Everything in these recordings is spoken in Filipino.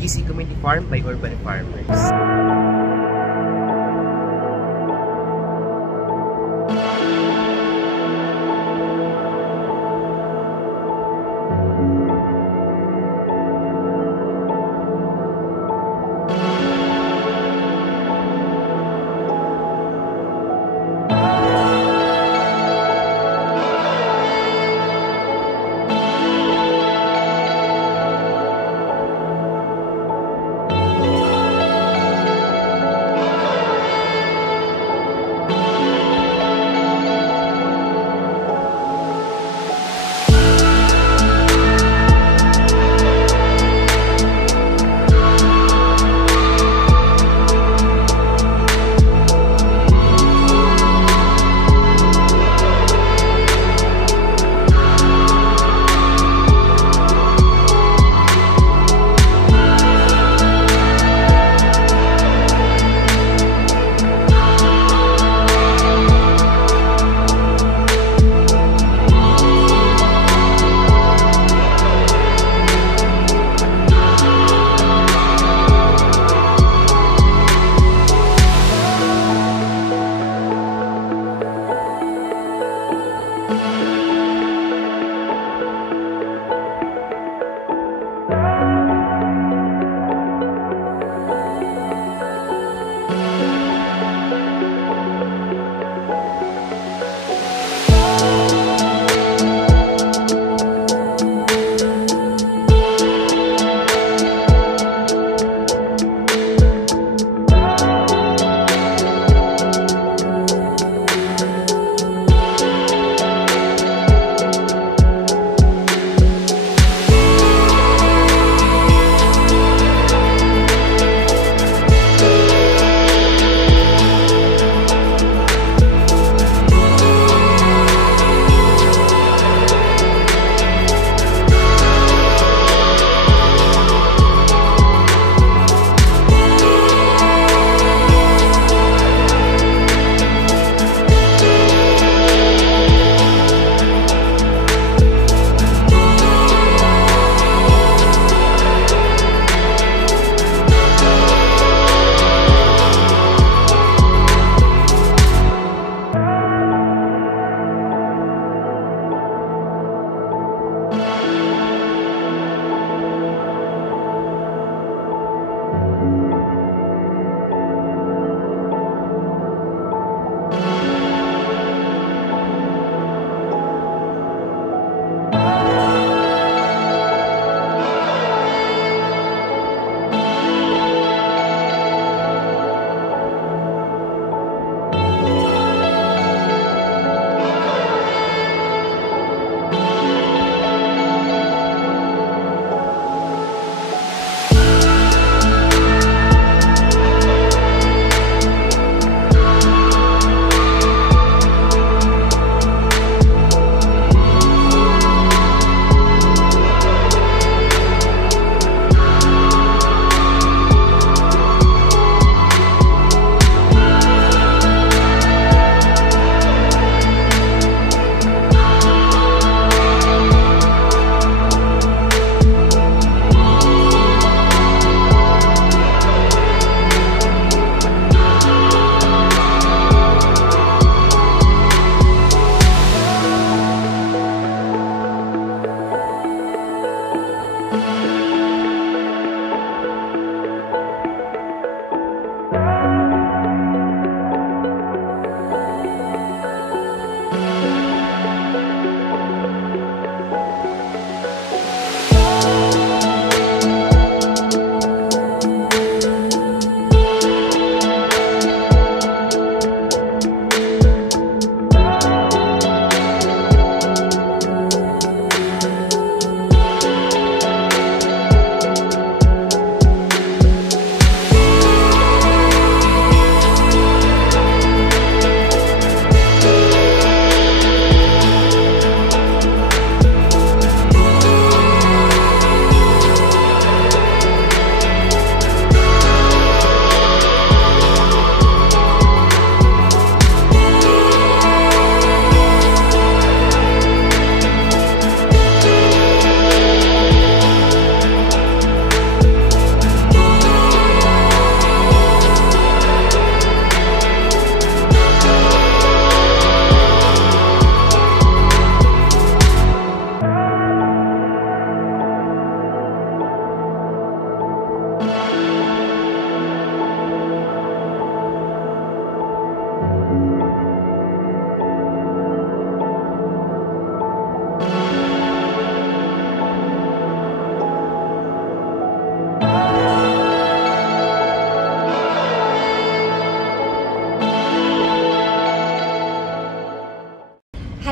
GC Community Farm by Urban Farmers.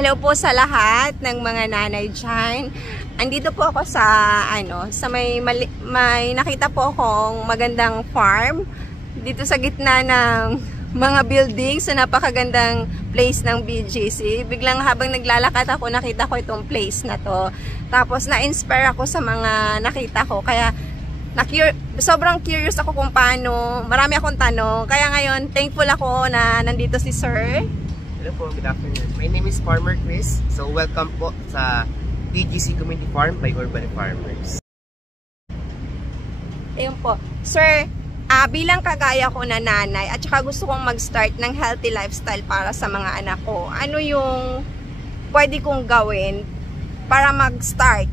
Hello po sa lahat ng mga nanay dyan. Andito po ako sa may nakita po akong magandang farm dito sa gitna ng mga buildings sa napakagandang place ng BGC. Biglang habang naglalakad ako, nakita ko itong place na to. Tapos na-inspire ako sa mga nakita ko. Kaya sobrang curious ako kung paano. Marami akong tanong. Kaya ngayon, thankful ako na nandito si Sir. Hello po, good afternoon. My name is Farmer Chris. So welcome po sa BGC Community Farm by Urban Farmers. Ayun po. Sir, bilang kagaya ko na nanay at saka gusto kong mag-start ng healthy lifestyle para sa mga anak ko, ano yung pwede kong gawin para mag-start?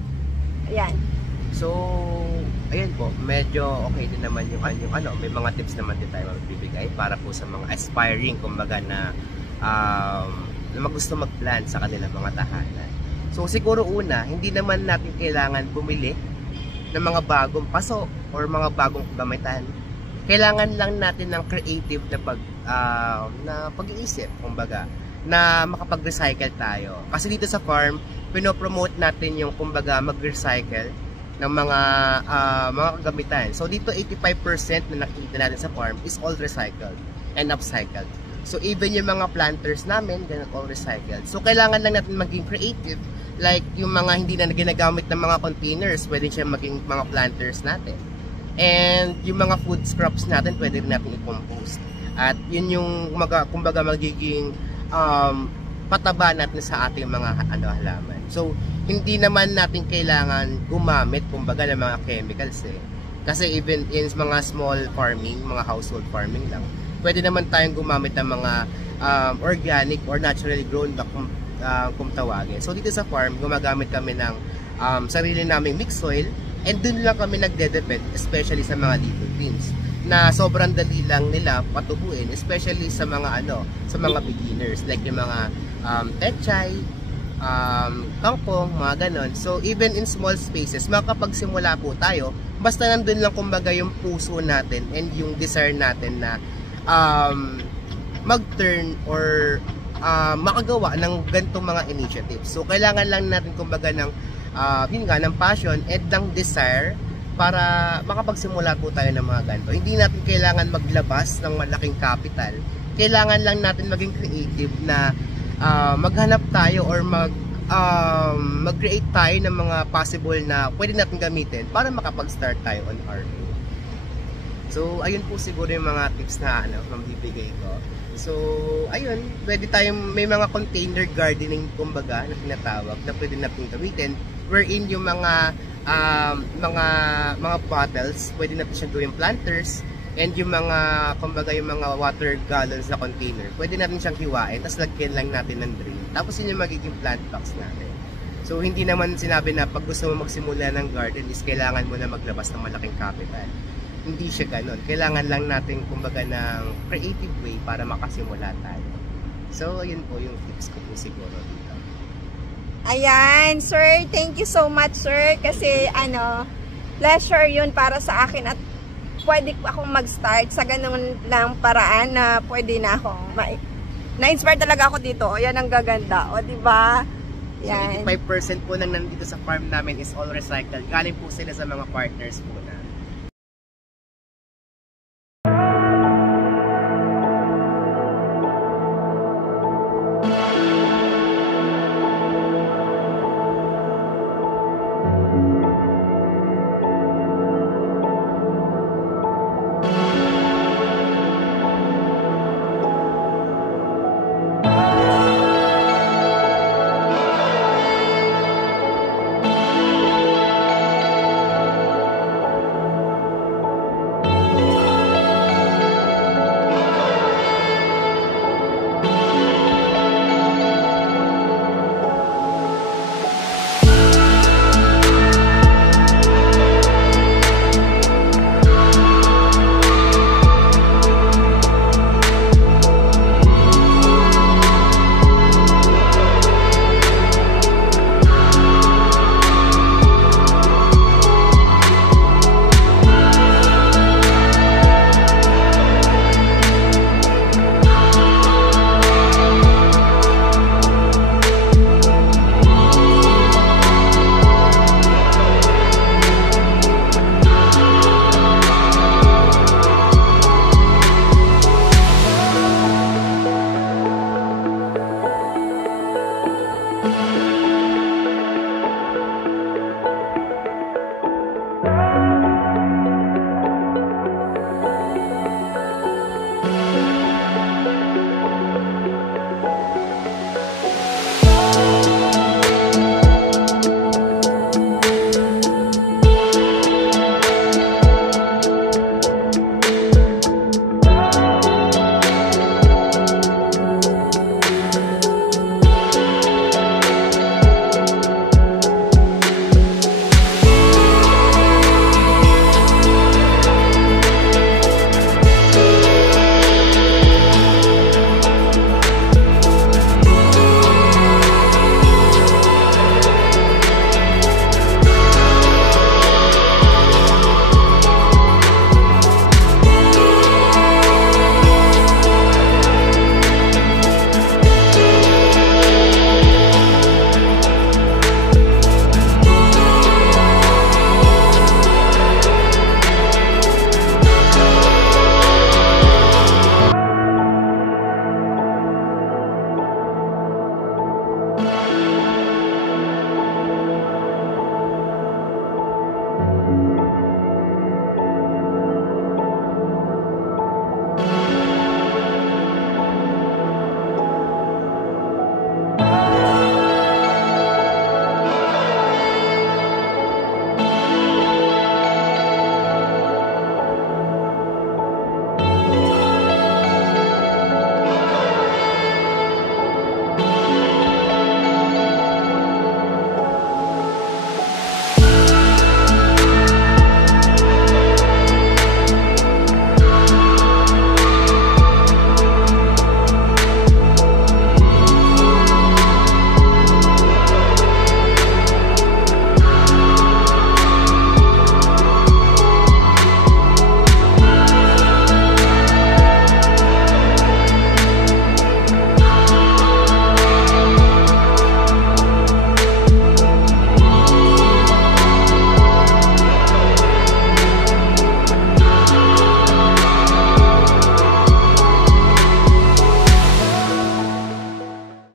Ayan. So, ayan po, medyo okay din naman yung may mga tips naman din tayo magbibigay para po sa mga aspiring, kumbaga na gusto mag-plan sa kanilang mga tahanan. So siguro una, hindi naman natin kailangan bumili ng mga bagong paso or mga bagong gamitan. Kailangan lang natin ng creative na pag-iisip, kumbaga, na makapag-recycle tayo. Kasi dito sa farm, pinopromote natin yung kumbaga mag-recycle ng mga kagamitan. So dito 85% na nakikita natin sa farm is all recycled and upcycled. So even yung mga planters namin, ganun all recycled. So kailangan lang natin maging creative, like yung mga hindi na ginagamit ng mga containers, pwede siya maging mga planters natin. And yung mga food scraps natin, pwede rin natin i-compost. At yun yung kumbaga magiging pataba natin sa ating mga halaman. So hindi naman natin kailangan gumamit kumbaga ng mga chemicals Kasi even in mga small farming, mga household farming lang, pwede naman tayong gumamit ng mga organic or naturally grown kung tawagin. So dito sa farm, gumagamit kami ng sarili naming mixed soil, and dun lang kami nagde-depend, especially sa mga leafy greens, na sobrang dali lang nila patubuin, especially sa mga sa mga beginners, like yung mga pechay, kangkong, mga ganon. So even in small spaces, makakapagsimula po tayo, basta nandun lang kumbaga yung puso natin and yung desire natin na mag-turn or makagawa ng ganitong mga initiatives. So kailangan lang natin kumbaga ng ng passion and ng desire para makapagsimula po tayo ng mga ganito. Hindi natin kailangan maglabas ng malaking capital. Kailangan lang natin maging creative na maghanap tayo or mag-create tayo ng mga possible na pwede natin gamitin para makapag-start tayo on our own. So, ayun po siguro yung mga tips na mabibigay ko. So, ayun, pwede tayong may mga container gardening kumbaga na tinatawag na pwede natin gamitin, wherein yung mga bottles, pwede natin siyang gawing planters, and yung mga kumbaga yung mga water gallons na container, pwede natin siyang hiwain, tapos lagyan lang natin ng drain. Tapos yun yung magiging plant box natin. So, hindi naman sinabi na pag gusto mo magsimula ng garden is kailangan mo na maglabas ng malaking capital. Hindi siya ganun. Kailangan lang natin kumbaga ng creative way para makasimula tayo. So, yun po yung tips ko po siguro dito. Ayan, sir, thank you so much, sir, kasi pleasure yun para sa akin at pwede akong mag-start sa ganun lang paraan na pwede na ako. Na-inspire talaga ako dito. Yan ang gaganda. O, diba? Yan. So, 85% po nang nandito sa farm namin is all recycled. Galing po sila sa mga partners po na.